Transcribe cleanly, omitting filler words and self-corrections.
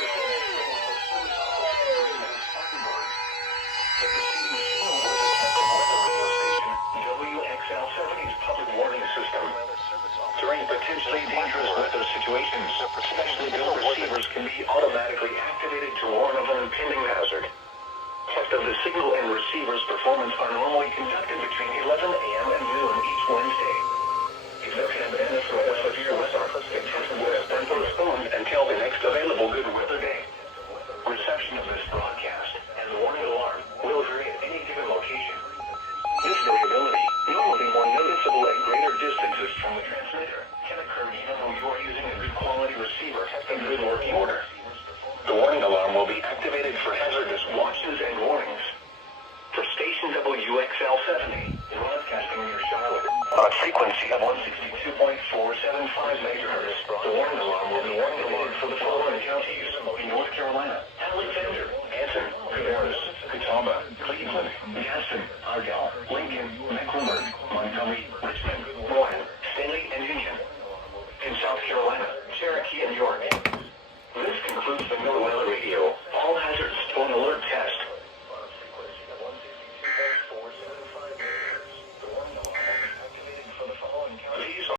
The proceedings was a test of weather radio station WXL70's public warning system. During potentially dangerous weather situations, specially built receivers can be automatically activated to warn of an impending hazard. Tests of the signal and receiver's performance are normally conducted between 11 a.m. and noon each Wednesday. If there have been a threat of severe weather, the test will have been postponed until the next available good weather day. Reception of this broadcast and warning alarm will vary at any given location. This variability, normally more noticeable at greater distances from the transmitter, can occur even when you are using a good quality receiver in good working order. The warning alarm will be activated for hazardous watches and warnings. For station WXL70, broadcasting near Charlotte, on a frequency of 162.475 MHz, the warning alarm will be activated for the following counties in North Carolina: Alexander, Anson, Cabarrus, Catawba, Cleveland, Gaston, Argyle, Lincoln, Mecklenburg, Montgomery, Richmond, Warren, Stanley, and Union. In South Carolina, Cherokee and York.